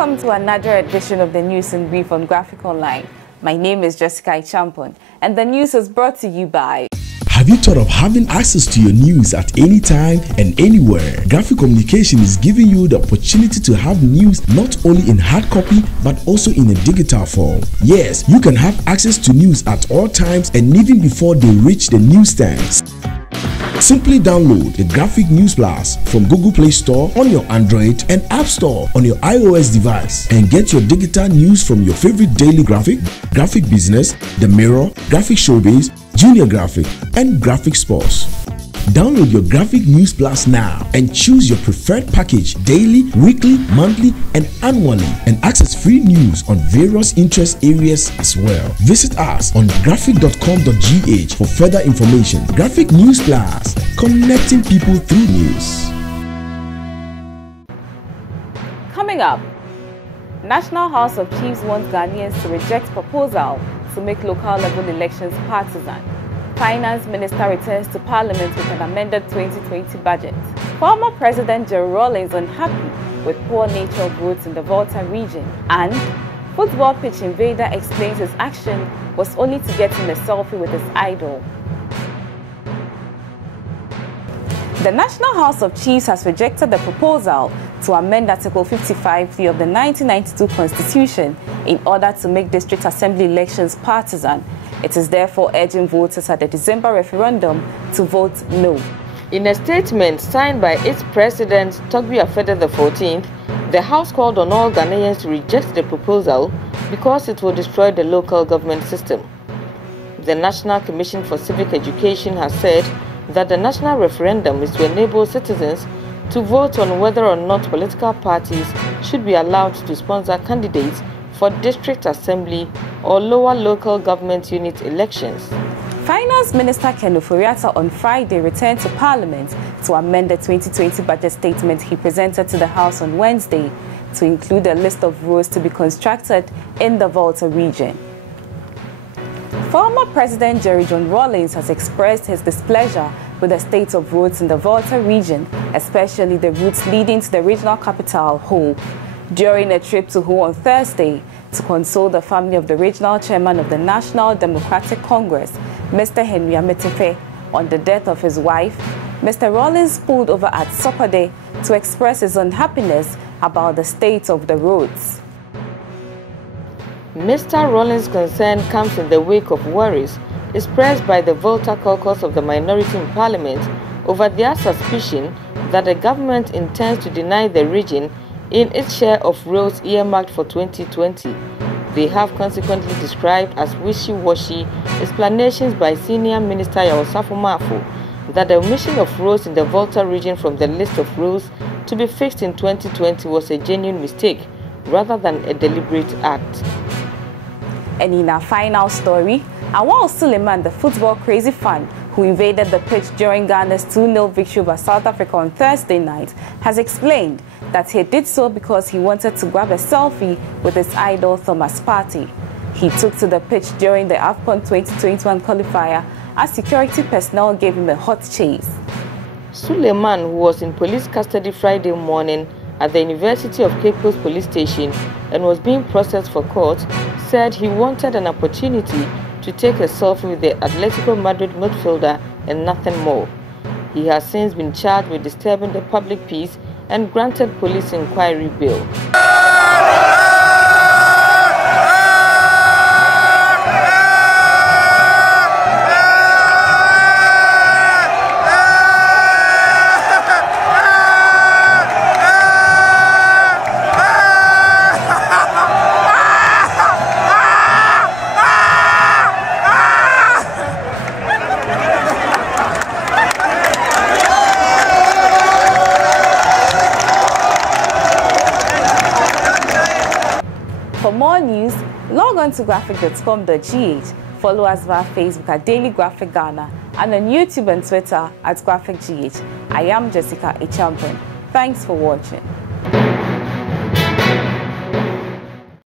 Welcome to another edition of the News in Brief on Graphic Online. My name is Jessica Ichampon, and the news is brought to you by... Have you thought of having access to your news at any time and anywhere? Graphic Communication is giving you the opportunity to have news not only in hard copy but also in a digital form. Yes, you can have access to news at all times and even before they reach the newsstands. Simply download the Graphic News Plus from Google Play Store on your Android and App Store on your iOS device and get your digital news from your favorite daily graphic, Graphic Business, The Mirror, Graphic Showbiz, Junior Graphic, and Graphic Sports. Download your Graphic News Plus now and choose your preferred package daily, weekly, monthly, and annually, and access free news on various interest areas as well. Visit us on graphic.com.gh for further information. Graphic News Plus, connecting people through news. Coming up, National House of Chiefs wants Ghanaians to reject proposal to make local level elections partisan. Finance Minister returns to Parliament with an amended 2020 budget. Former President Jerry Rawlings unhappy with poor nature of roads in the Volta Region. And football pitch invader explains his action was only to get in a selfie with his idol. The National House of Chiefs has rejected the proposal to amend Article 55(3) of the 1992 Constitution in order to make district assembly elections partisan. It is therefore urging voters at the December referendum to vote no. In a statement signed by its president, Togbi Afede XIV, the House called on all Ghanaians to reject the proposal because it will destroy the local government system. The National Commission for Civic Education has said that the national referendum is to enable citizens to vote on whether or not political parties should be allowed to sponsor candidates for district assembly or lower local government unit elections. Finance Minister Ken Oforiatta on Friday returned to Parliament to amend the 2020 budget statement he presented to the House on Wednesday to include a list of roads to be constructed in the Volta Region. Former President Jerry Rawlings has expressed his displeasure with the state of roads in the Volta Region, especially the routes leading to the regional capital, Ho. During a trip to Ho on Thursday to console the family of the regional chairman of the National Democratic Congress, Mr. Henry Ametefe, on the death of his wife, Mr. Rawlings pulled over at Sopade to express his unhappiness about the state of the roads. Mr. Rawlings' concern comes in the wake of worries expressed by the Volta caucus of the minority in Parliament over their suspicion that the government intends to deny the region in its share of roads earmarked for 2020. They have consequently described as wishy-washy explanations by Senior Minister Yaosafo Mafo that the omission of roads in the Volta region from the list of roads to be fixed in 2020 was a genuine mistake rather than a deliberate act. And in our final story, Awal Suleiman, the football crazy fan who invaded the pitch during Ghana's 2-0 victory over South Africa on Thursday night, has explained that he did so because he wanted to grab a selfie with his idol Thomas Partey. He took to the pitch during the AFCON 2021 qualifier as security personnel gave him a hot chase. Suleiman, who was in police custody Friday morning at the University of Cape Coast Police Station and was being processed for court, said he wanted an opportunity to take a selfie with the Atletico Madrid midfielder and nothing more. He has since been charged with disturbing the public peace and granted police inquiry bail. For more news, log on to graphic.com.gh, follow us via Facebook at Daily Graphic Ghana, and on YouTube and Twitter at GraphicGH. I am Jessica Ichampon. Thanks for watching.